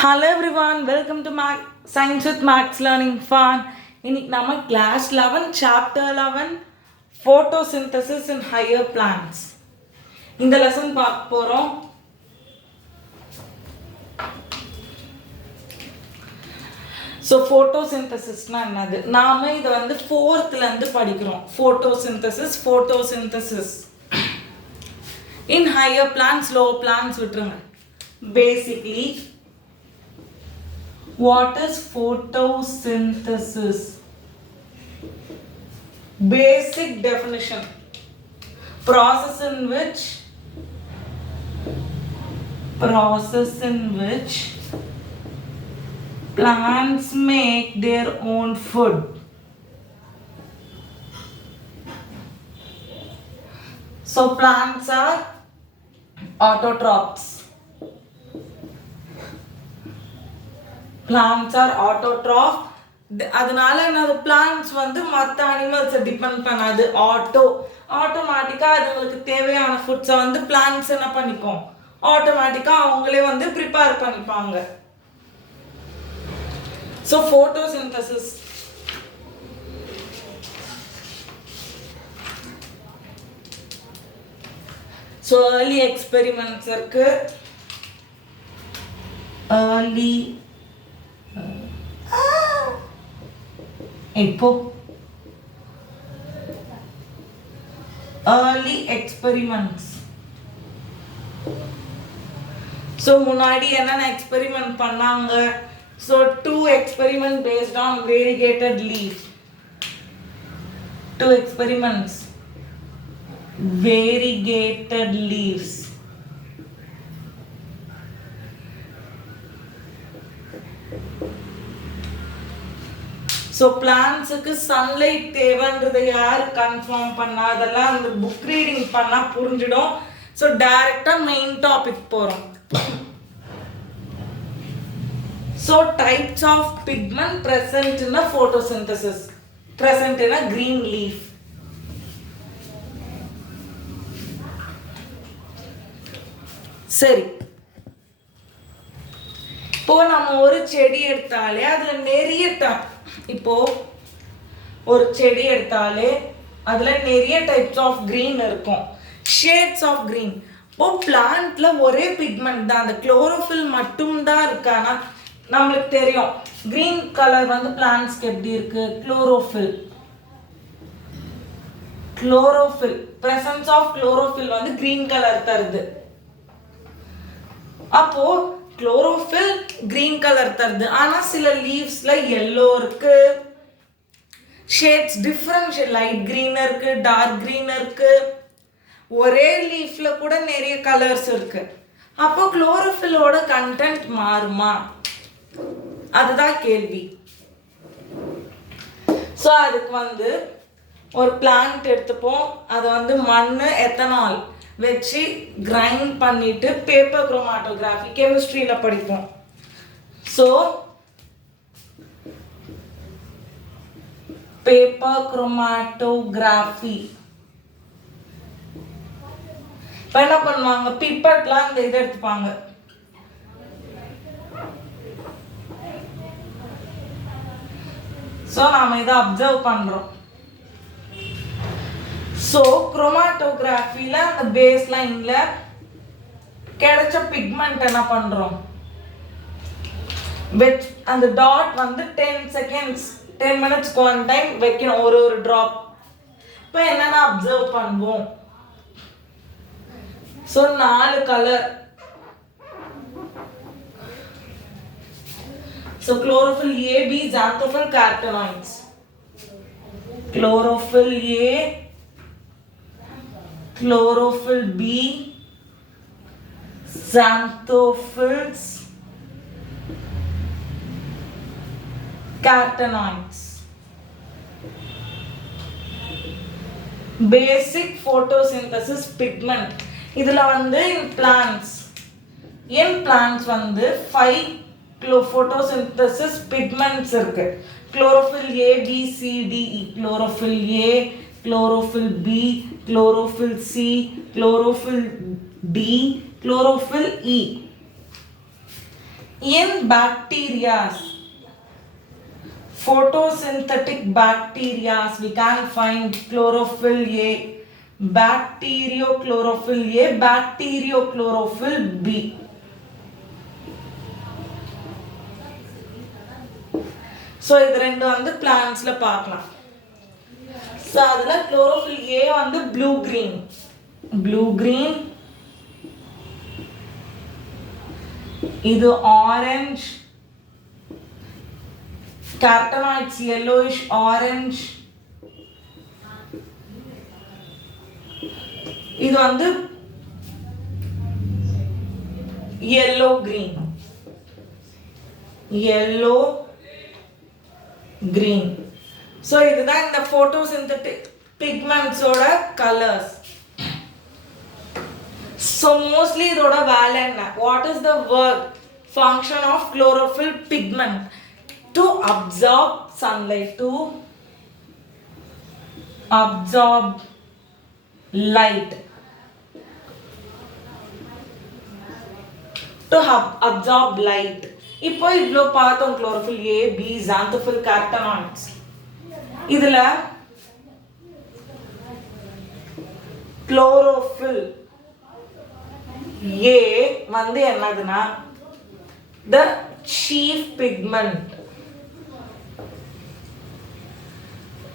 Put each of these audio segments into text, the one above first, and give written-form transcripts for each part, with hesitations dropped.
Hello everyone, welcome to Science with Max Learning Fun. இன்னைக்கு நம்ம class 11 chapter 11 photosynthesis in higher plants. இந்த lesson பார்க்க போறோம். So photosynthesis னா என்னது? நாம இத வந்து 4th ல இருந்து படிக்கிறோம். Photosynthesis in higher plants, lower plants விட்டுருங்க. Basically, what is photosynthesis? Basic definition: process in which plants make their own food. So plants are autotrophs. Plants are autotroph. அதனால என்னது plants வந்து மற்ற animals டிபெண்ட் பண்ணாது. ஆட்டோமேட்டிக்கா அதுங்களுக்கு தேவையான ஃபுட்ஸை வந்து plants என்ன பண்ணிக்கும், ஆட்டோமேட்டிக்கா அவங்களே வந்து ப்ரிப்பேர் பண்ணிப்பாங்க. So photosynthesis so early experiments இருக்கு. early experiments. So முன்னாடி என்னென்ன எக்ஸ்பெரிமெண்ட் பண்ணாங்க? So 2 experiments based on variegated leaves. 2 experiments, variegated leaves. So plants க்கு sunlight தேவைன்றதை யார் கன்ஃபார்ம் பண்ணா? அதெல்லாம் அந்த புக் ரீடிங் பண்ணா புரிஞ்சிடும். ஸோ டைரக்டா மெயின் டாபிக் போறோம். So types of pigment present in a photosynthesis, present in a green leaf. சரி, இப்போ நம்ம ஒரு செடி எடுத்தாலே அதுல நிறைய இப்போ ஒரு செடி எடுத்தாலே அதுல நிறைய டைப்ஸ் ஆஃப் கிரீன் இருக்கும், ஷேட்ஸ் ஆஃப் கிரீன். இப்போ பிளான்ட்ல ஒரே பிக்மெண்ட் தான், அந்த குளோரோஃபில் மட்டும் தான் இருக்கு. ஆனா நம்மளுக்கு தெரியும் கிரீன் கலர் வந்து பிளான்ட்ஸ்க்கு எப்படி இருக்கு, குளோரோஃபில் பிரசன்ஸ் ஆஃப் குளோரோஃபில் வந்து கிரீன் கலர் தருது. அப்போ குளோரோஃபில் கிரீன் கலர் தருது. ஆனா சில லீவ்ஸ்ல yellow இருக்கு, ஷேட்ஸ் டிஃபரண்ட், லைட் கிரீன் இருக்கு, டார்க் கிரீன் இருக்கு, ஒரே லீஃப்ல கூட நிறைய கலர்ஸ் இருக்கு. அப்போ குளோரோஃபிலோட கண்டென்ட் மாறுமா? அதுதான் கேள்வி. ஸோ அதுக்கு வந்து ஒரு பிளான்ட் எடுத்துப்போம், அதை வந்து மண் எத்தனால் வச்சு கிரைண்ட் பண்ணிட்டு பேப்பர் குரோமாட்டோகிராஃபி கெமிஸ்ட்ரியில படிப்போம். ஸோ பேப்பர் குரோமாட்டோகிராஃபி இப்போ என்ன பண்ணுவாங்க, பிப்பட்லாம் இந்த இதை எடுத்துப்பாங்க. ஸோ நாம இதை அப்சர்வ் பண்றோம். ஸோ குரோமாட்டோகிராஃபில அந்த பேஸ் லைன்ல கிடைச்ச பிக்மெண்ட் என்ன பண்றோம், அந்த டாட் வந்து 10 minutes ஒன் டைம் வைக்கணும், ஒரு டிராப். இப்போ என்னென்ன அப்சர்வ் பண்ணுவோம்? So 4 colour. So chlorophyll A, B, xanthophyll, carotenoids. Chlorophyll A, chlorophyll B, xanthophylls, carotenoids. Basic photosynthesis pigment. இதுல வந்து in plants வந்து 5 photosynthesis pigments இருக்கு. chlorophyll A, B, C, D, E. chlorophyll A, chlorophyll B, chlorophyll C, chlorophyll D, chlorophyll E. in bacteria, photosynthetic bacteria, we can find chlorophyll A, bacteriochlorophyll A, bacteriochlorophyll B. So இது ரெண்டு வந்து பிளான்ட்ஸ்ல பார்க்கலாம். So அதுல chlorophyll A வந்து blue green, இது orange, carotenoids yellowish orange, இது வந்து yellow green, so இதுதான் இந்த photosynthetic pigments ஓட colors. So mostly இதோட வேலை என்ன? What is the work function of chlorophyll pigment? To absorb sunlight, to absorb light, to absorb light. இப்போ இவ்ளோ பார்த்தோம் chlorophyll A, B, xanthophyll, carotenoids. இதுல chlorophyll A வந்து என்னதுன்னா the chief pigment.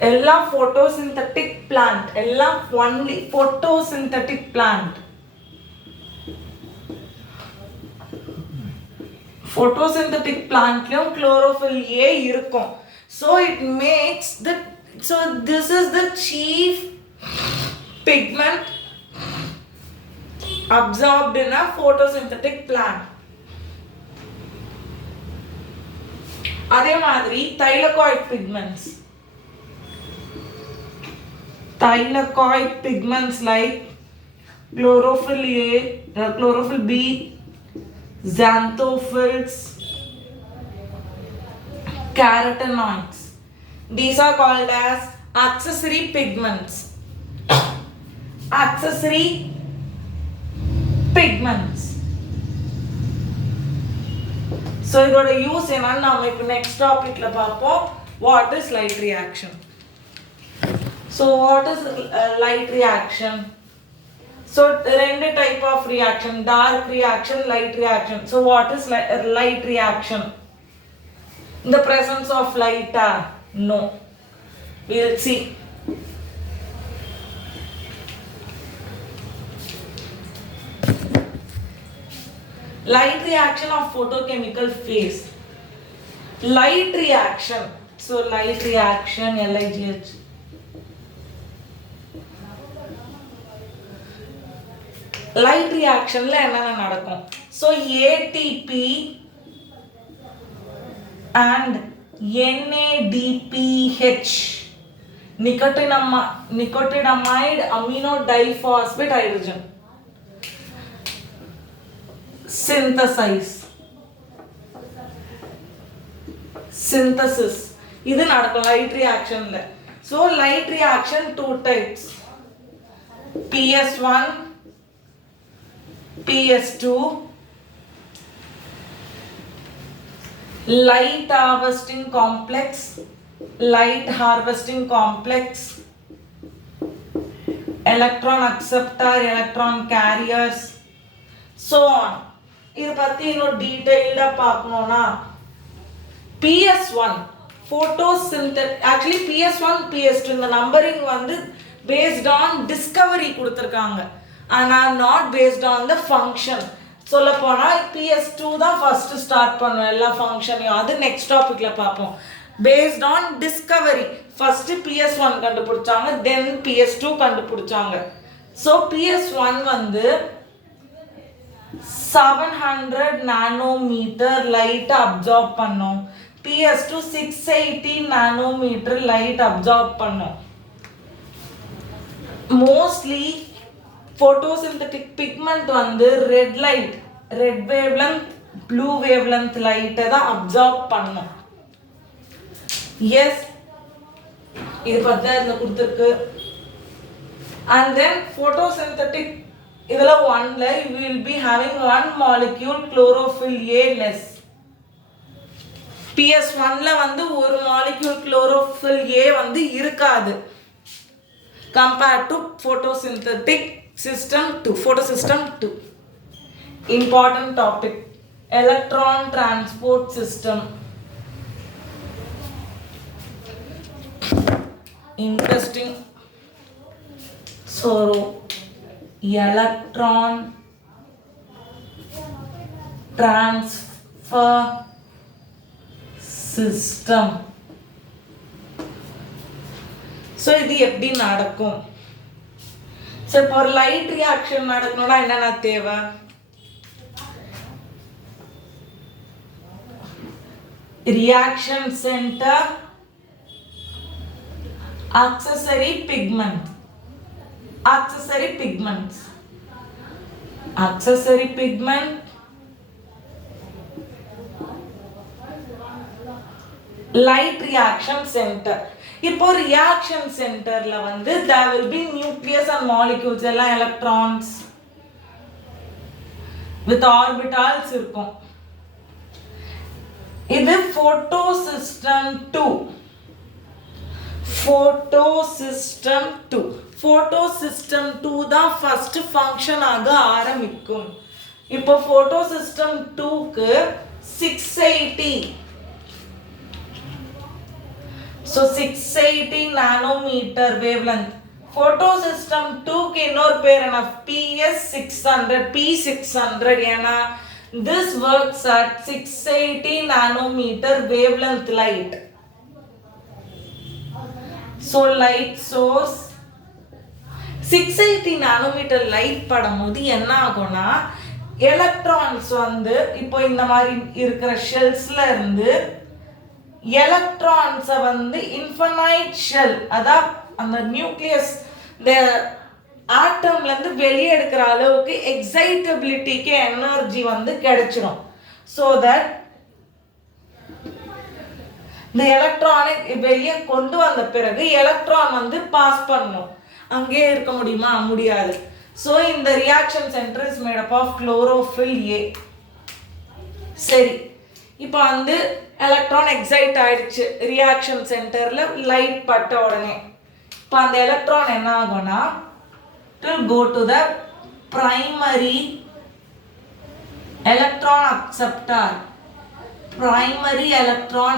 எல்லாம் photosynthetic plant, எல்லாம் only photosynthetic plant. Photosynthetic plantலயும் chlorophyll A இருக்கும். So it makes the, so this is the chief pigment absorbed in a photosynthetic plant. அதே மாதிரி thylakoid pigments. Thylakoid pigments like chlorophyll A, chlorophyll B, xanthophylls, carotenoids. These are called as accessory pigments. Accessory pigments. So இதோட use என்னன்னு நாம இப்போ next டாபிக்ல பார்ப்போம். What is light reaction? So what is light reaction? So ரெண்டு type of reaction, dark reaction, light reaction. So what is light reaction? In the presence of light? No. We will see. Light reaction of photochemical phase. Light reaction. So light reaction, LIGH. Light reaction la enna nadakum? So ATP and NADPH, nicotinamide amino diphosphate hydrogen, synthesis இது நடக்கும் light reaction ல. So light reaction two types, PS1, PS2, light harvesting complex, electron acceptor, electron carriers, so on. இது பத்தி இன்னும் டீடைல்டா பார்க்கணும்னா PS1 photosynthetic, actually PS1 PS2 இந்த numbering வந்து based on discovery கொடுத்திருக்காங்க, ஆனா not based on the function. சொல்ல போனா PS2 தான் ஃபர்ஸ்ட் ஸ்டார்ட் பண்ணுவோம் எல்லா ஃபங்க்ஷனையும், அது நெக்ஸ்ட் டாபிக்ல பார்ப்போம். based on discovery first PS1 கண்டுபிடிச்சாங்க, then PS2 கண்டுபிடிச்சாங்க. so PS1 வந்து 700 nanometer light absorb பண்ணும், PS2 680 nanometer light absorb பண்ணும். mostly photosynthetic pigment வந்து red light, red wavelength, blue wavelength light தான் absorb பண்ணும். yes, இது பத்தி இதுல கொடுத்திருக்கு. and then photosynthetic இதெல்லாம் ஒன்ல you will be having one molecule chlorophyll A less. PS1ல வந்து ஒரு மாலிக்யூல் chlorophyll A வந்து இருக்காது compared to photosynthetic system 2 photosystem 2. Important topic, electron transport system. Interesting. So electron transfer system. So இது எப்படி நடக்கும்? So இப்போ ஒரு லைட் ரியாக்ஷன் நடக்கணும்னா என்னென்ன தேவை? Reaction center, accessory pigments, light reaction center. இப்போ reaction centerல வந்து there will be nucleus and molecules எல்லாம் electrons with orbitals இருக்கும். இது photosystem 2. photosystem 2 தான் first function ஆக ஆரம்பிக்கும். இப்போ photosystem 2க்கு 680 so 680 nanometer wavelength. photosystem 2க்கு இன்னொரு பேர் என்ன? P600 ஏன்னா this works at 680 nanometer wavelength light. So light source 680 nanometer light படும்போது என்ன ஆகும்னா electrons வந்து இப்போ இந்த மாதிரி இருக்கிற ஷெல்ஸ்ல இருந்து electrons வந்து infinite shell அதான் அந்த நியூக்ளியஸ் ஆட்டம்ல இருந்து வெளியே எடுக்கிற அளவுக்கு எக்ஸைட்டபிலிட்டிக்கு எனர்ஜி வந்து கிடைச்சிடும். so that இந்த எலக்ட்ரானை வெளியே கொண்டு வந்த பிறகு எலக்ட்ரான் வந்து பாஸ் பண்ணும். அங்கேயே இருக்க முடியுமா? முடியாது. so இந்த reaction centre is made up of chlorophyll A. சரி, இப்போ வந்து எலக்ட்ரான் எக்ஸைட் ஆயிடுச்சு ரியாக்ஷன் சென்டர்ல லைட் பட்ட உடனே. இப்போ அந்த எலக்ட்ரான் என்ன ஆகும்னா it will go to the primary electron acceptor. Primary electron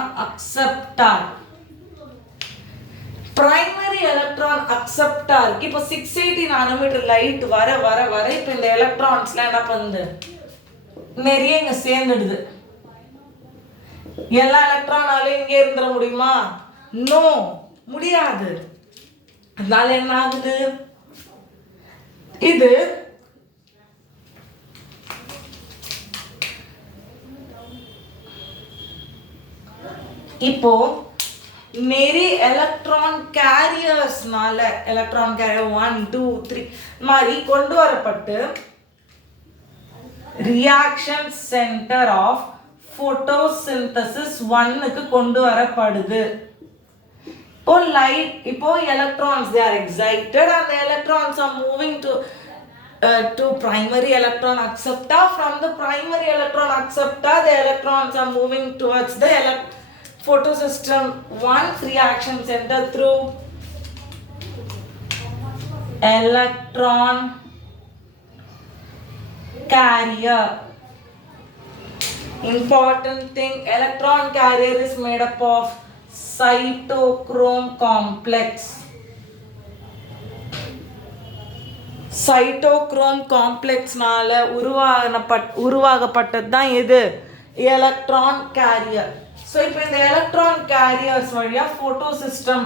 acceptor இப்போ 680 nanometer லைட் வர இப்போ இந்த எலக்ட்ரான்ஸ்லாம் என்ன பண்ணுது? நிறைய இங்க சேர்ந்துடுது. எல்லா எலக்ட்ரானாலையும் இங்கே இருந்துட முடியுமா? நோ, முடியாது. அதனால என்ன ஆகுது? இது இப்போ நிறைய எலக்ட்ரான் கேரியர்ஸ்னால எலக்ட்ரான் கேரியர் 1 2 3 மாதிரி கொண்டு வரப்பட்டு ரியாக்ஷன் சென்டர் ஆஃப் photosynthesis 1க்கு கொண்டு வரப்படுது. இப்போ electrons they are excited and the electrons are moving to primary electron acceptor. From the primary electron acceptor the electrons are moving towards the photosystem 1 reaction center through electron carrier. Important thing, electron carrier is made up of cytochrome complex. cytochrome complexனால உருவாகப்பட்டது தான் இது electron carrier. So இப்போ இந்த electron careers வழியாக photosystem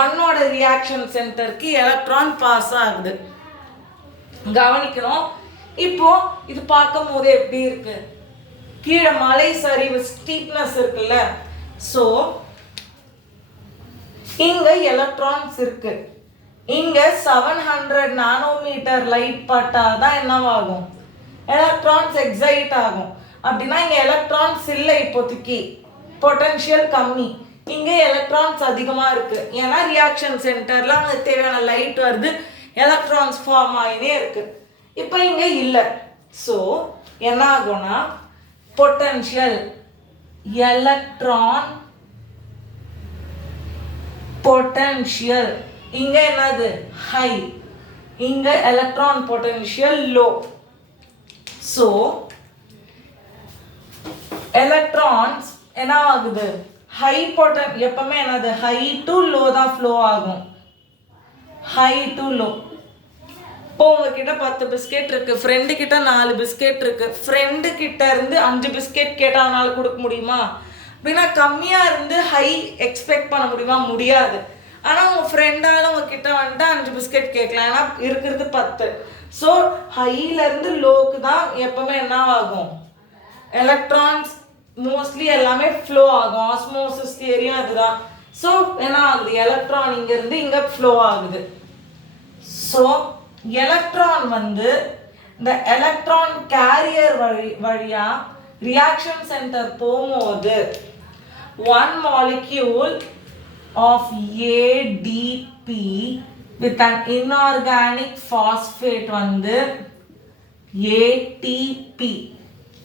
1ஓட reaction சென்டருக்கு electron pass ஆகுது. கவனிக்கணும். இப்போ இது பார்க்கும் போது எப்படி இருக்கு? கீழே மலை சரிவு ஸ்டீப்னஸ் இருக்குல்ல, ஸோ இங்க எலக்ட்ரான்ஸ் இருக்கு. இங்க 700 நானோமீட்டர் லைட் பட்டாதான் என்னவாகும்? எலக்ட்ரான்ஸ் எக்ஸைட் ஆகும். அப்படின்னா இங்க எலக்ட்ரான்ஸ் இல்லை, இப்போதைக்கு பொட்டன்ஷியல் கம்மி. இங்க எலக்ட்ரான்ஸ் அதிகமா இருக்கு. ஏன்னா ரியாக்ஷன் சென்டர்ல அங்க தேவையான லைட் வருது, எலக்ட்ரான்ஸ் ஃபார்ம் ஆகினே இருக்கு. இப்போ இங்க இல்லை. ஸோ என்ன ஆகும்னா பொட்டன்ஷியல் எலக்ட்ரான் பொட்டன்ஷியல். இங்க என்னது ஹை, இங்க electron potential low. So electrons என்ன ஆகுது, ஹை எப்பவுமே என்னது ஹை டு லோ தான் ஃப்ளோ ஆகும், ஹை டு லோ. இப்போ உங்ககிட்ட 10 பிஸ்கெட் இருக்கு, ஃப்ரெண்டு கிட்ட 4 பிஸ்கெட் இருக்கு. ஃப்ரெண்டு கிட்ட இருந்து 5 பிஸ்கெட் கேட்டா அவனால கொடுக்க முடியுமா? அப்படின்னா கம்மியா இருந்து ஹை எக்ஸ்பெக்ட் பண்ண முடியுமா? முடியாது. ஆனா உங்க ஃப்ரெண்டால உங்ககிட்ட வந்துட்டு 5 பிஸ்கெட் கேட்கலாம், ஏன்னா இருக்கிறது 10. ஸோ ஹைல இருந்து லோக்கு தான் எப்பவுமே என்ன ஆகும், எலக்ட்ரான்ஸ் மோஸ்ட்லி எல்லாமே ஃப்ளோ ஆகும். ஆஸ்மோசிஸ் தியரியும் அதுதான். ஸோ என்ன ஆகுது, எலக்ட்ரான் இங்க இருந்து இங்க ஃப்ளோ ஆகுது. ஸோ எலக்ட்ரான் வந்து இந்த எலக்ட்ரான் கேரியர் வழியா ரியாக்ஷன் சென்டர் போகும்போது 1 molecule of ADP with an inorganic phosphate வந்து ATP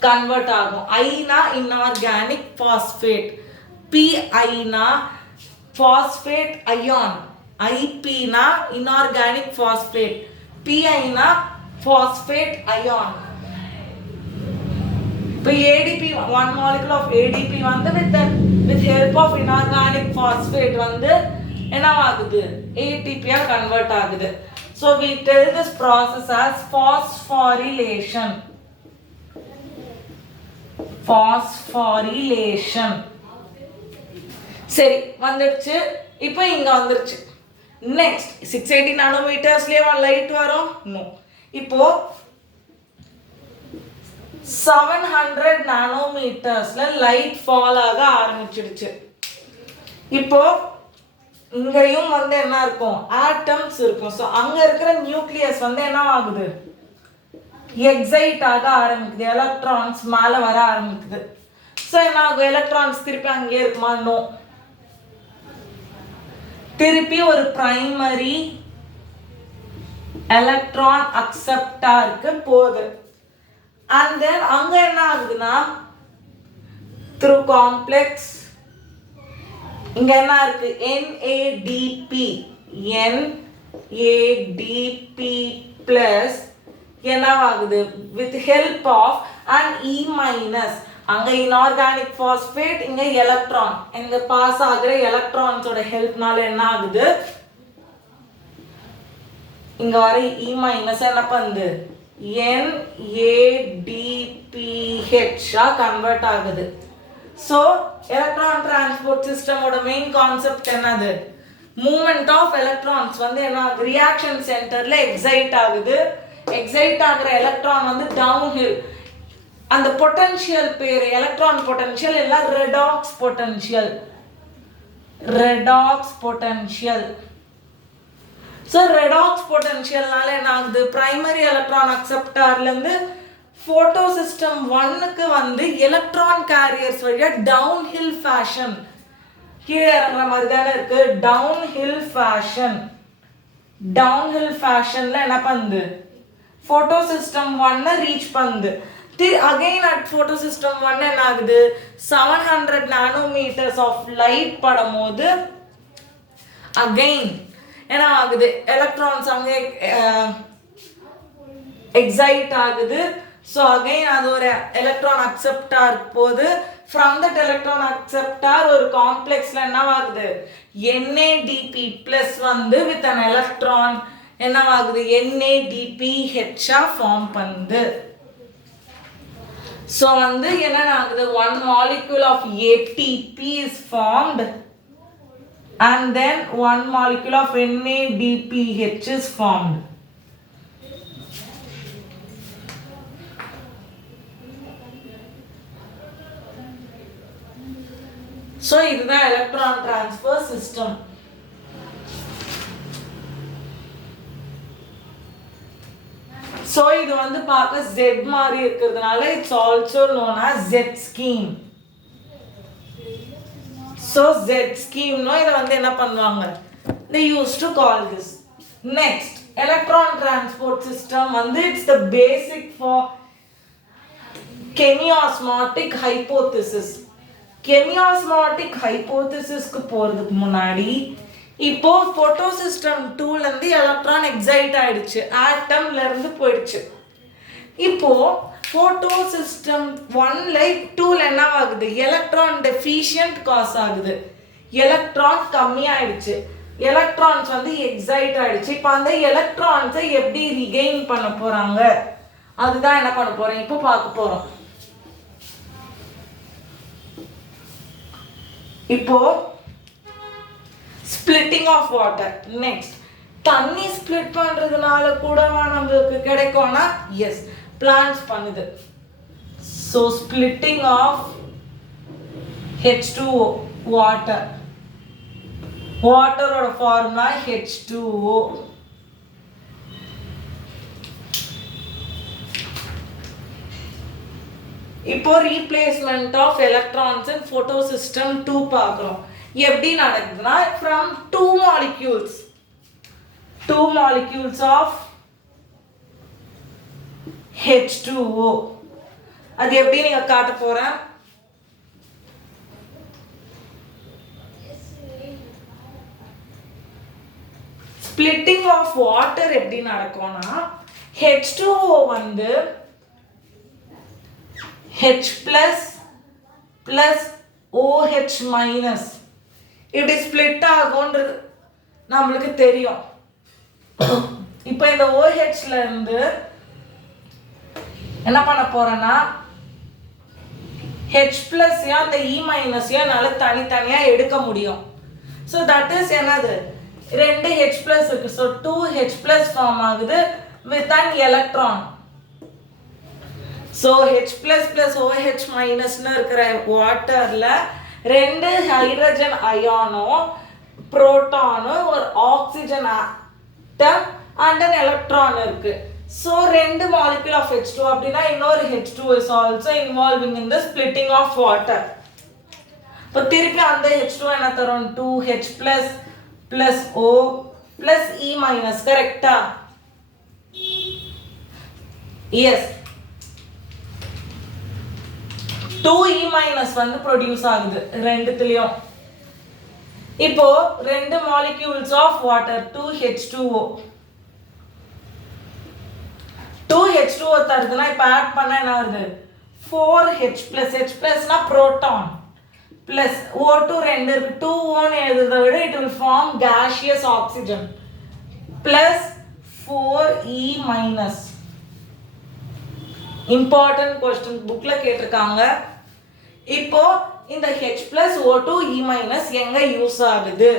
கன்வெர்ட் ஆகும். ஐனா இன்ஆர்கானிக் பாஸ்பேட், பிஐனா பாஸ்பேட் அயான், ஐபினா இன்ஆர்கானிக் பாஸ்பேட், பிஐனா பாஸ்பேட் அயான். இப்போ ADP 1 molecule of ADP வந்து with help of inorganic phosphate வந்து என்ன ஆகுது, ATP ஆ கன்வெர்ட் ஆகுது. So we tell this process as phosphorylation. Phosphorylation. சரி வந்துடுச்சு. இப்போ இங்க வந்துருச்சு. நெக்ஸ்ட் 680 நானோமீட்டர்ஸ்லயே லைட் வரும். நோ. இப்போ 700 நானோமீட்டர்ஸ்ல லைட் ஃபால் ஆக ஆரம்பிச்சிடுச்சு. இப்போ இங்கேயும் வந்து என்ன இருக்கும், ஆட்டம்ஸ் இருக்கும். ஸோ அங்க இருக்கிற நியூக்ளியஸ் வந்து என்ன ஆகுது, எக்ஸைட் ஆக ஆரம்பிக்குது, எலக்ட்ரான்ஸ் மேலே வர ஆரம்பிக்குது. ஸோ என்ன ஆகும், எலக்ட்ரான்ஸ் திருப்பி அங்கே இருக்குமா? நோ. திருப்பி ஒரு பிரைமரி எலக்ட்ரான் அக்செப்டாருக்கு போகுது. அண்ட் தென் அங்க என்ன ஆகுதுன்னா த்ரூ காம்ப்ளெக்ஸ் இங்க என்ன இருக்கு, NADP பிளஸ் என்ன ஆகுது, with help of and E minus. அங்க இன்ஆர்கானிக் பாஸ்பேட், இங்க எலக்ட்ரான், இங்க பாஸ் ஆகுற எலக்ட்ரான்ஸோட ஹெல்ப்னால என்ன ஆகுது, இங்க வர E மைனஸ் என்ன பண்ணுது, NADPH கன்வெர்ட் ஆகுது. ஸோ எலக்ட்ரான் டிரான்ஸ்போர்ட் சிஸ்டமோட மெயின் கான்செப்ட் என்னது, மூவ்மெண்ட் ஆஃப் எலக்ட்ரான்ஸ் வந்து என்ன ஆகுது, ரியாக்ஷன் சென்டர்ல எக்ஸைட் ஆகுது. எக்ஸைட் ஆகுற எலக்ட்ரான் வந்து டவுன் ஹில். அந்த பொட்டன்ஷியல் பேர் எலக்ட்ரான் பொட்டன்ஷியல் இல்ல redox potential, redox potential. So redox பொட்டன்ஷியல்னால என்ன ஆகுது, பிரைமரி எலக்ட்ரான் அக்செப்டார்ல இருந்து போட்டோ சிஸ்டம் 1க்கு வந்து எலக்ட்ரான் கேரியர்ஸ் வழியா டவுன் ஹில் ஃபேஷன், கீழே இறங்குற மாதிரி தானே இருக்கு, downhill fashion. Downhill ஃபேஷன்ல என்ன பண்ணுது, போட்டோ சிஸ்டம் 1 ரீச் பண்ணுது. அகைன் அட் போட்டோ சிஸ்டம் 1 என்ன ஆகுது, 700 நானோமீட்டர்ஸ் ஆஃப் லைட் படும் போது அகைன் என்ன ஆகுது, எலக்ட்ரான்ஸ் அங்கே எக்ஸைட் ஆகுது. ஸோ அகைன் அது ஒரு எலக்ட்ரான் அக்செப்டார் போகுது. ஃப்ரம் தட் எலக்ட்ரான் அக்செப்டார் ஒரு காம்ப்ளெக்ஸ்ல என்ன ஆகுது, NADP பிளஸ் வந்து வித் அன் எலக்ட்ரான் என்ன ஆகுது, NADPH ஃபார்ம் பண்ணுது. ஸோ வந்து என்ன ஆகுது, 1 molecule of ATP is formed and then 1 molecule of NADPH is formed. So இதுதான் எலக்ட்ரான் டிரான்ஸ்ஃபர் சிஸ்டம். ஸோ இது வந்து பார்க்க Z மாதிரி இருக்கிறதுனால it's also known as Z scheme. So Z ஸ்கீம்னா இதை வந்து என்ன பண்ணுவாங்க, they used to call this. Next, electron transport system வந்து it's the basic for chemiosmotic hypothesis. கெமியாஸ்மாட்டிக் ஹைபோதசிஸ்க்கு போறதுக்கு முன்னாடி இப்போ போட்டோசிஸ்டம் 2ல இருந்து எலக்ட்ரான் எக்ஸைட் ஆயிடுச்சு, ஆட்டம்ல இருந்து போயிடுச்சு. இப்போ போட்டோசிஸ்டம் 1ல 2ல என்ன ஆகுது, எலக்ட்ரான் டெஃபிஷியன்ட் காஸ் ஆகுது, எலக்ட்ரான் கம்மி ஆயிடுச்சு, எலக்ட்ரான்ஸ் வந்து எக்ஸைட் ஆயிடுச்சு. இப்போ அந்த எலக்ட்ரான்ஸை எப்படி ரிகெயின் பண்ண போறாங்க, அதுதான் என்ன பண்ண போறோம் இப்போ பார்க்க போறோம். இப்போ ஸ்பிளிட்டிங் ஆஃப் வாட்டர். நெக்ஸ்ட், தண்ணி ஸ்பிளிட் பண்றதுனால கூடவா நம்மளுக்கு கிடைக்கும்னா எஸ், பிளான்ட்ஸ் பண்ணுது. So splitting of H2O water, வாட்டரோட ஃபார்முலா H2O. இப்போ replacement of electrons in photosystem 2 பார்க்குறோம். எப்படி நடக்குதுன்னா, from two molecules of H2O. அது எப்படி நீங்க காட்ட போறேன். ஸ்பிளிட்டிங் ஆஃப் வாட்டர் எப்படி நடக்கும்னா, H2O வந்து H plus plus OH minus இப்படி ஸ்பிளிட் ஆகும்ன்றது நம்மளுக்கு தெரியும். இப்போ இந்த OHல இருந்து என்ன பண்ண போறேன்னா, H plus அந்த E minus என்னால தனித்தனியா எடுக்க முடியும். ஸோ தட் இஸ் என்னது, 2 H plus இருக்கு. ஸோ 2H plus ஃபார்ம் ஆகுது with an electron. So H plus plus OH minusன்னு இருக்கிற வாட்டர்ல 2 ஹைட்ரஜன் அயானும் புரோட்டானும் ஒரு oxygen atom and an electron இருக்கு. ஸோ 2 molecule of H2 அப்படின்னா இன்னொரு H2 is also involving in the splitting of water. இப்போ திருப்பி அந்த H2 என்ன தரும், 2H plus plus O plus E minus, கரெக்டா? எஸ், 2E minus வந்து ப்ரொடியூஸ் ஆகுது ரெண்டுத்துலயும். இப்போ 2 molecules of water, 2H2O 2H2O தருதுன்னா இப்போ ஆட் பண்ணா என்ன வருது, 4H plus. H plusனா புரோட்டான் plus O2 2 இருக்கு, 2O எழுதுறதை விட it will form gaseous oxygen plus 4E minus. important question bookல கேட்டிருக்காங்க. இப்போ இந்த H plus O2 E minus எங்க யூஸ் ஆகுது?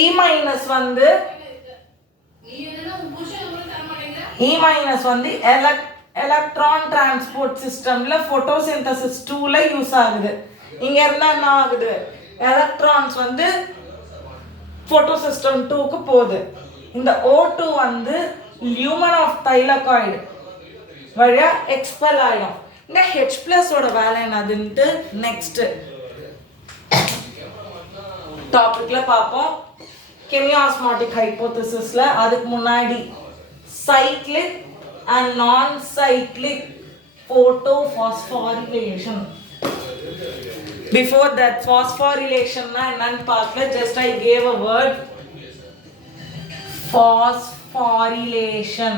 E minus வந்து எலக்ட்ரான் டிரான்ஸ்போர்ட் சிஸ்டம்ல photosynthesis 2ல யூஸ் ஆகுது. இங்க இருந்தா என்ன ஆகுது, எலக்ட்ரான்ஸ் வந்து photosystem 2க்கு போகுது. இந்த O2 வந்து lumen of thylakoid வழியா எக்ஸ்பெல் ஆயிடும். இந்த H plus ஓட வேலை என்னதுன்ட்டு நெக்ஸ்ட் டாபிக்ல பார்ப்போம். கெமியாஸ்மாட்டிக் ஹைபோதசிஸ்ல அதுக்கு முன்னாடி cyclic and non-cyclic photophosphorylation. Before that, phosphorylation na enna paakla, just I gave a word, phosphorylation.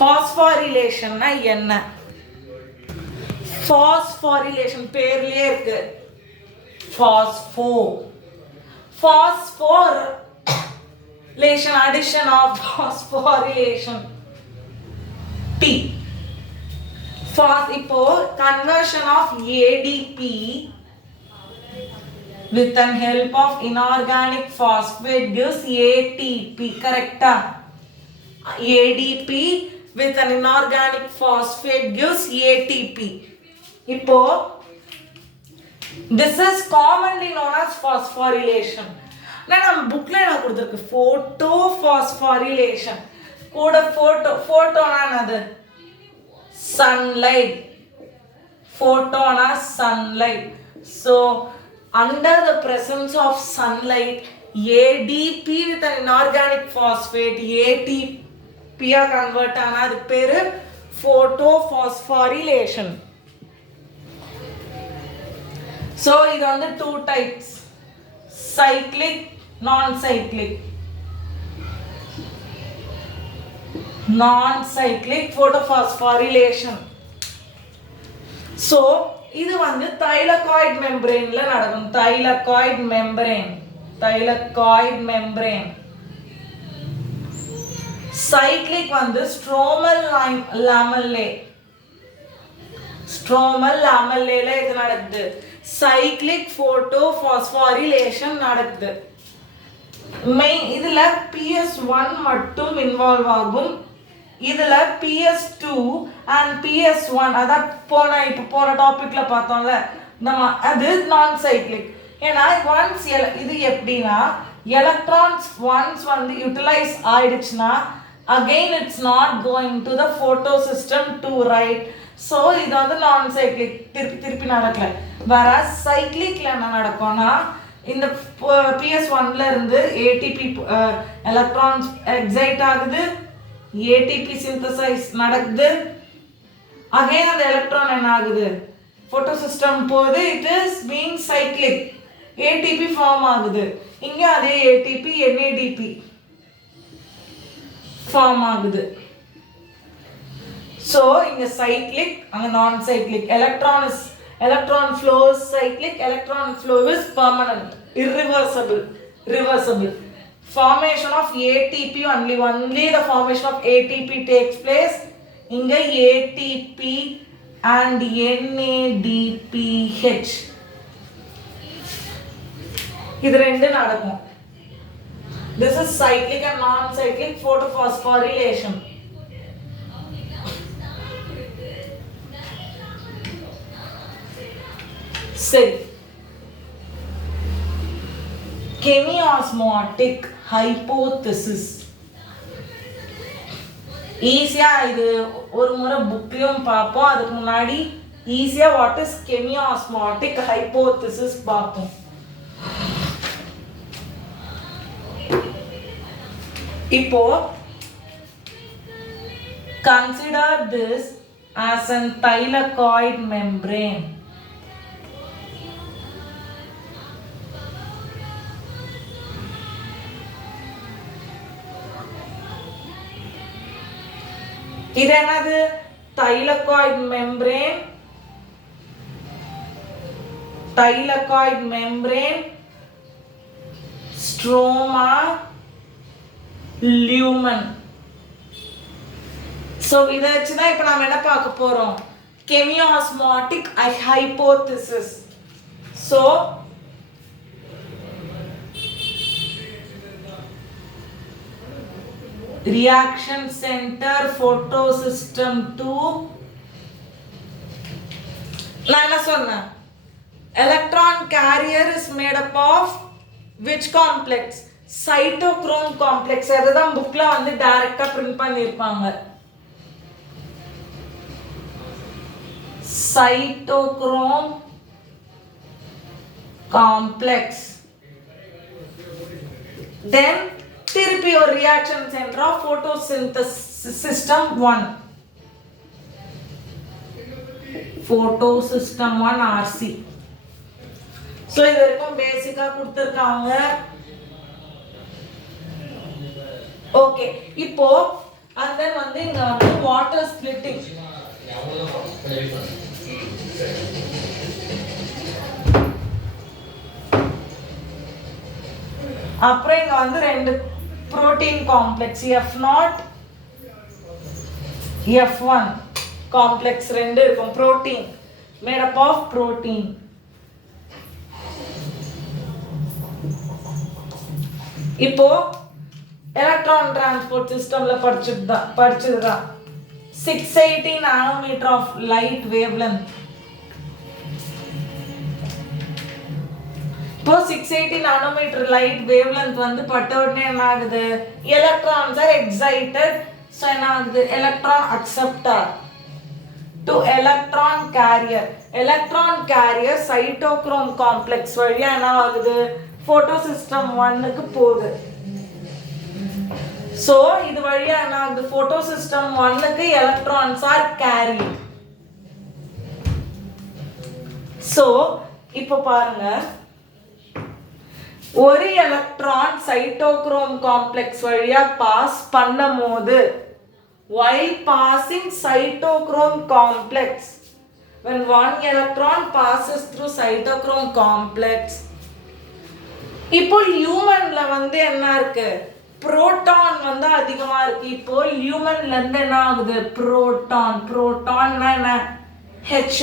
phosphorylation na enna, phosphorylation பேர்லயே இருக்கு, phosphorylation, addition of phosphorylation P. இப்போ conversion of ADP with the help of inorganic phosphate gives ATP, correct? ADP with an inorganic phosphate gives ATP. இப்போ this is commonly known as phosphorylation. நம்ம புக்ல என்ன கொடுத்திருக்கு, photophosphorylation. கூட photoனா என்னது, sunlight. photona sunlight. So under the presence of sunlight ADP with an inorganic phosphate ATP convert ஆனா அது பேரு photophosphorylation. So இது வந்து two types, cyclic, non-cyclic. Non-cyclic photophosphorylation. So இது வந்து thylakoid membrane ல நடக்கும். thylakoid membrane. Cyclic வந்து stromal lamellae ல இது நடக்குது. cyclic photophosphorylation நடக்குது. மெயின் இதுல PS1 மட்டும் இன்வால்வ் ஆகும். இதுல PS2 and PS1 அதான் போன டாபிக்ல பார்த்தோம்ல நம்ம அது நான் சைக்ளிக். ஏன்னா ஒன்ஸ் இது எப்படின்னா எலக்ட்ரான்ஸ் ஒன்ஸ் வந்து யூட்டிலைஸ் ஆயிடுச்சுன்னா again it's not going to the photosystem to right. So இது வந்து நான் சைக்ளிக் திருப்பி நடக்கல. வேற சைக்ளிக்ல என்ன நடக்கும்னா இந்த PS1ல இருந்து ATP எலக்ட்ரான்ஸ் எக்ஸைட் ஆகுது, ATP சிந்தசைஸ் நடக்குது, அகைன் அந்த எலக்ட்ரான் என்ன ஆகுது ஃபோட்டோசிஸ்டம் போகுது, it is being cyclic, ATP form ஆகுது, இங்க அதே ATP NADP ஃபார்ம் ஆகுது. ஸோ இங்க சைக்ளிக் அங்க non cyclic. electron flow is cyclic, electron flow is permanent, reversible. Formation of ATP only the formation of ATP takes place. Inga ATP and NADPH இது ரெண்டு நடக்கும். This is cyclic and non-cyclic photophosphorylation. சரி, chemiosmotic hypothesis. ஈஸியா இது ஒரு முறை புக்லயும் பார்ப்போம். அதுக்கு முன்னாடி ஈஸியா வாட் இஸ் chemiosmotic hypothesis பார்ப்போம். இப்போ consider this as an thylakoid membrane. இது என்னது thylakoid membrane stroma lumen. So இத வச்சு தான் இப்போ நாம என்ன பார்க்க போறோம், chemiosmotic hypothesis. So reaction center photosystem 2 நான் என்ன சொன்னேன், electron carrier is made up of which complex, cytochrome complex. அதுதான் புக்ல வந்து டைரக்டா பிரிண்ட் பண்ணிருப்பாங்க. cytochrome complex. Then திருப்பி ஒரு reaction center of photosynthesis system 1, photosystem 1 RC. so இது வரைக்கும் பேசிக்கா கொடுத்திருக்காங்க. ஓகே, இப்போ and then வந்து இங்க வந்து வாட்டர் ஸ்ப்ளிட்டிங். அப்புறம் இங்க வந்து ரெண்டு protein complex F0 F1 complex ரெண்டு இருக்கும். protein made up of protein. இப்போ electron transport systemல படிச்சதுதான் 680 nanometer of light wavelength. இப்போ 680 nanometer light wavelength வந்து பட்ட உடனே என்ன ஆகுது, electrons are excited. so என்ன ஆகுது, electron acceptor to electron carrier cytochrome complex வழியா என்ன ஆகுது, photosystem 1க்கு போகுது. So இது வழியா என்ன ஆகுது? photosystem 1க்கு electrons are carried. So இப்போ பாருங்க, ஒரு எலக்ட்ரான் சைட்டோக்ரோம் காம்ப்ளெக்ஸ் வழியா பாஸ் பண்ணும்போது, while passing cytochrome complex, when one electron passes through cytochrome complex, இப்போ லியூமன்ல வந்து என்ன இருக்கு? புரோட்டான் வந்து அதிகமா இருக்கு. இப்போ லியூமன்ல இருந்து என்ன ஆகுது? புரோட்டான்னா என்ன? H+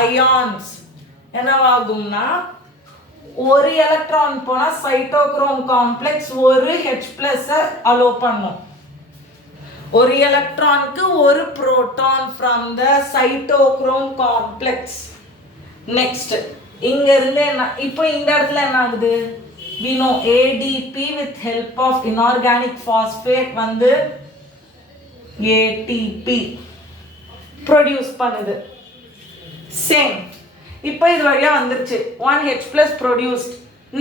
அயான்ஸ் என்னவாகும்னா, ஒரு எலக்ட்ரான் போனா சைட்டோக்ரோம் காம்ப்ளெக்ஸ் ஒரு H+ அலோ பண்ணும். ஒரு எலக்ட்ரானுக்கு ஒரு proton from the cytochrome complex. Next இங்க இருந்து என்ன, இப்போ இந்த இடத்துல என்ன ஆகுது? we know ADP with help of inorganic phosphate வந்து ATP ப்ரொடியூஸ் பண்ணுது. சேம் இப்போ இது வழியா வந்துருச்சு, 1H+ ப்ரொடியூஸ்ட்.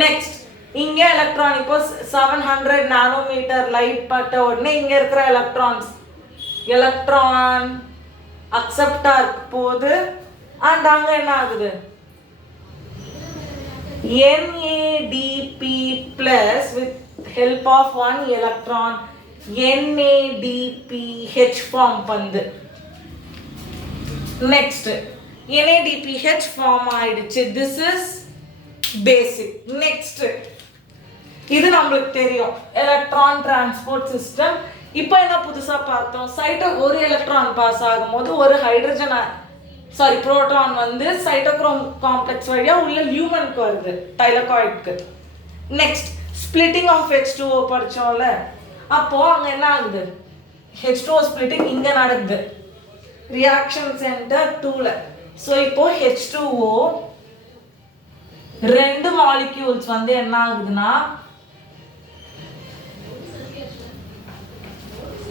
நெக்ஸ்ட் இங்க எலக்ட்ரான் இப்போ 700 நானோமீட்டர் லைட் பட்ட உடனே இங்க இருக்கிற எலக்ட்ரான் அக்செப்டார்க்கு போகுது. அண்ட் அங்க என்ன ஆகுது? NADP+ with help of one electron NADPH form பண்ணுது. நெக்ஸ்ட் NADPH ஃபார்ம் ஆயிடுச்சு. This is basic. நெக்ஸ்ட் இது நம்மளுக்கு தெரியும், எலக்ட்ரான் டிரான்ஸ்போர்ட் சிஸ்டம். இப்போ என்ன புதுசா பார்த்தோம்? ஒரு எலக்ட்ரான் பாஸ் ஆகும்போது ஒரு புரோட்டான் வந்து சைட்டோக்ரோம் காம்ப்ளெக்ஸ் வழியா உள்ள லியூமனுக்கு வருது, தைலகாய்டுக்கு. நெக்ஸ்ட் ஸ்பிளிட்டிங் ஆஃப் H2O படிச்சோம்ல, அப்போ அங்க என்ன ஆகுது? H2O ஸ்பிளிட்டிங் இங்க நடக்குது, ரியாக்ஷன் சென்டர் 2ல. ஸோ இப்போ H2O ரெண்டு மாலிக்யூல்ஸ் வந்து என்ன ஆகுதுன்னா,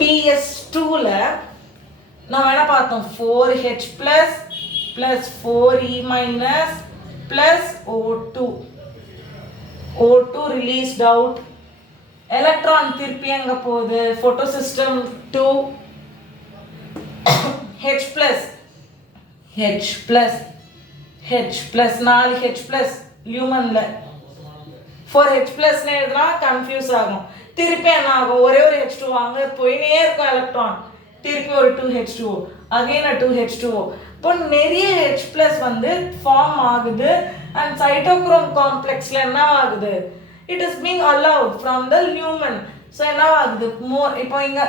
PS2ல நம்ம என்ன பார்த்தோம்? 4H+ plus 4E- plus O2 released out. Electron திருப்பி எங்க போகுது? ஃபோட்டோசிஸ்டம் 2 H+, 4H+ லியூமன்ல 4H+ எழுதுனா கன்ஃபியூஸ் ஆகும். திருப்பி என்ன ஆகும்? ஒரே ஒரு H2 வாங்க போயினே இருக்கும் எலக்ட்ரான், திருப்பி ஒரு 2H2O, அகைன் 2H2O. இப்போ நிறைய H+ வந்து ஃபார்ம் ஆகுது. அண்ட் சைட்டோக்ரோம் காம்ப்ளெக்ஸ்ல என்ன ஆகுது? It is being allowed from the லியூமன். So என்ன ஆகுது? இப்போ இங்க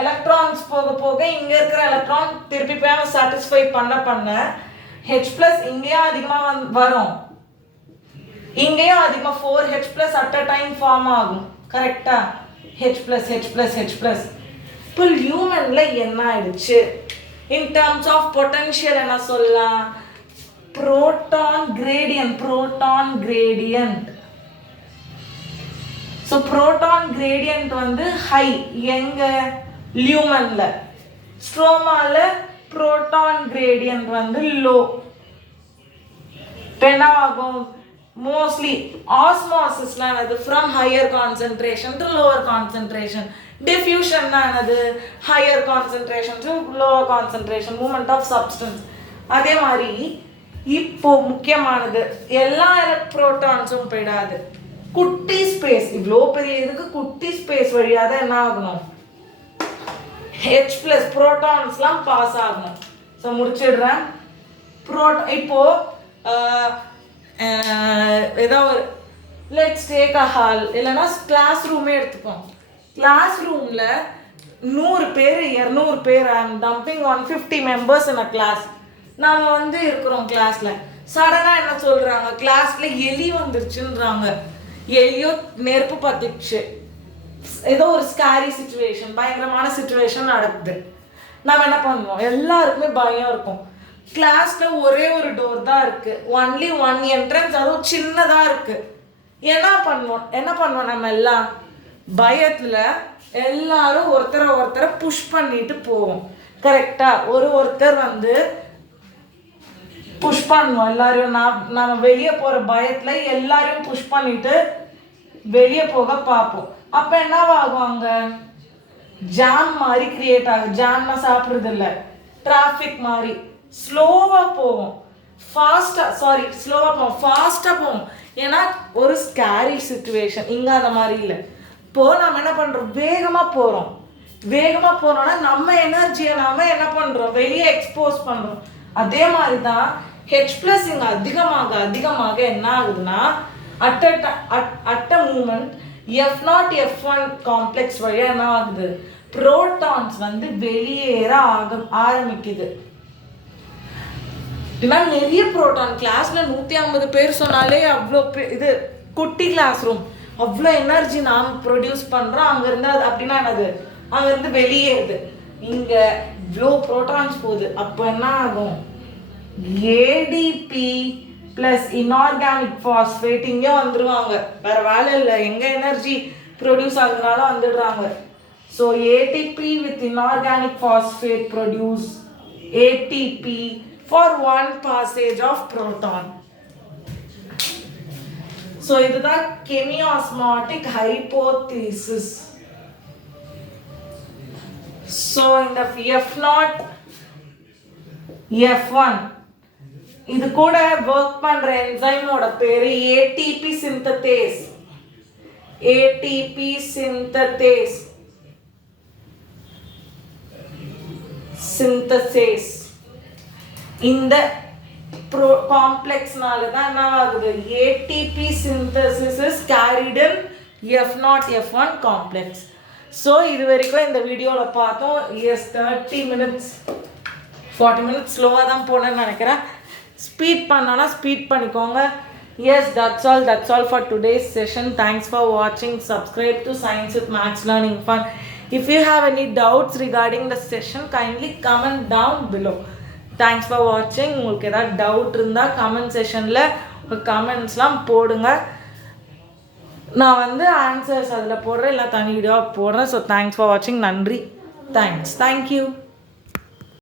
எலக்ட்ரான்ஸ் போக போக இங்க இருக்கிற எலக்ட்ரான் திருப்பி போய் சாட்டிஸ்ஃபை பண்ண H+ இங்கேயும் அதிகமா வரும், இங்கேயும் அதிகமா 4H+ at a time form ஆகும். கரெக்டா? H+. இப்போ லியூமன்ல என்ன ஆயிடுச்சு? இன் டர்ம்ஸ் ஆஃப் பொட்டன்ஷியல் என்ன சொல்லலாம்? Proton gradient. So proton gradient வந்து ஹை எங்க? லியூமன்ல. ஸ்ட்ரோமால புரோட்டான் கிரேடியன்ட் வந்து லோ. என்ன ஆகும்? மோஸ்ட்லி ஆஸ்மோசிஸ்னா என்னது? From higher concentration to lower concentration. டிஃப்யூஷன்னா என்னது? Higher concentration to lower concentration, movement of substance. அதே மாதிரி இப்போ முக்கியமானது, எல்லா புரோட்டான்ஸும் போயிடாது, குட்டி ஸ்பேஸ், இவ்வளோ பெரிய இதுக்கு குட்டி ஸ்பேஸ் வழியாக தான் என்ன ஆகணும்? H+ புரோட்டான்ஸ்லாம் பாஸ் ஆகணும். ஸோ முடிச்சிடுறேன். இப்போ ஏதோ ஒரு லெட்ஸ் டேக் அ ஹால், இல்லைன்னா கிளாஸ் ரூமே எடுத்துப்போம். கிளாஸ் ரூமில் 100 பேர் 200 பேர், I am dumping 150 members in a class. நாம் வந்து இருக்கிறோம் கிளாஸில். சடனாக என்ன சொல்கிறாங்க? கிளாஸில் எலி வந்துருச்சுன்றாங்க. எலியோ நெருப்பு பற்றிச்சு, ஏதோ ஒரு ஸ்கேரி சிச்சுவேஷன், பயங்கரமான சிச்சுவேஷன் நடக்குது. நம்ம என்ன பண்ணுவோம்? எல்லாருக்குமே பயம் இருக்கும். கிளாஸில் ஒரே ஒரு டோர் தான் இருக்குது, ஒன்லி ஒன் என்ட்ரன்ஸ், அதுவும் சின்னதாக இருக்குது. என்ன பண்ணுவோம் நம்ம எல்லாம்? பயத்தில் எல்லாரும் ஒருத்தரை புஷ் பண்ணிட்டு போவோம். கரெக்டாக? ஒருத்தர் வந்து புஷ் பண்ணுவோம் எல்லாரையும். நம்ம வெளியே போகிற பயத்தில் எல்லாரையும் புஷ் பண்ணிட்டு வெளியே போக பார்ப்போம். அப்போ என்னவாகும், அங்கே ஜாம் மாதிரி கிரியேட் ஆகும். ஜாம்னா சாப்பிட்றது இல்லை, டிராஃபிக் மாதிரி ஸ்லோவாக போவோம். ஸ்லோவாக போவோம், ஃபாஸ்ட்டாக போவோம். ஏன்னா ஒரு ஸ்கேரி சுச்சுவேஷன். இங்கே அந்த மாதிரி இல்லை. இப்போது நம்ம என்ன பண்ணுறோம், வேகமாக போகிறோம். வேகமாக போகிறோன்னா நம்ம எனர்ஜியை நாம் என்ன பண்ணுறோம், வெளியே எக்ஸ்போஸ் பண்ணுறோம். அதே மாதிரி தான் H+ இங்கே அதிகமாக அதிகமாக என்ன ஆகுதுன்னா at a moment F0 F1 complex வழியாக என்ன ஆகுது, புரோட்டான்ஸ் வந்து வெளியேற ஆரம்பிக்குது. ஏன்னா நிறைய புரோட்டான், கிளாஸ்ல 150 பேர் சொன்னாலே அவ்வளோ இது குட்டி கிளாஸ் ரூம், அவ்வளோ எனர்ஜி நாம் ப்ரொடியூஸ் பண்ணுறோம். அங்கேருந்து அது அப்படின்னா என்னது, அங்கேருந்து வெளியேறுது. இங்கே இவ்வளோ புரோட்டான்ஸ் போகுது. அப்போ என்ன ஆகும், ADP + இன்ஆர்கானிக் ஃபாஸ்பேட் இங்கே வந்துடுவாங்க. வேறு வேலை இல்லை, எங்கே எனர்ஜி ப்ரொடியூஸ் ஆகுதுனால வந்துடுறாங்க. So ATP with inorganic phosphate produce ATP for one passage of proton. So இதுதான் கெமியோஸ்மாட்டிக் ஹைப்போதீசிஸ். ஸோ இந்த F0 F1 இது கூட ஒர்க் பண்ற என்சைமோட பேரு ATP சிந்தேஸ். ATP synthase. இந்த காம்ப்ளெக்ஸ்னால தான் என்ன ஆகுது, ATP synthesis is carried in F0 F1 complex. So இது வரைக்கும் இந்த வீடியோவில் பார்த்தோம். எஸ் 30 minutes 40 minutes ஸ்லோவாக தான் போனேன்னு நினைக்கிறேன். ஸ்பீட் பண்ணோன்னா ஸ்பீட் பண்ணிக்கோங்க. Yes that's all for today's session. Thanks for watching. Subscribe to Science with Maths Learning Fun. If you have any doubts regarding the session, kindly comment down below. Thanks for watching. உங்களுக்கு ஏதாவது doubt இருந்தால் comment செஷனில் உங்கள் கமெண்ட்ஸ்லாம் போடுங்க. நான் வந்து answers அதில் போடுறேன், இல்லை தனி வீடியோவாக போடுறேன். ஸோ தேங்க்ஸ் ஃபார் வாட்சிங். நன்றி. தேங்க்யூ.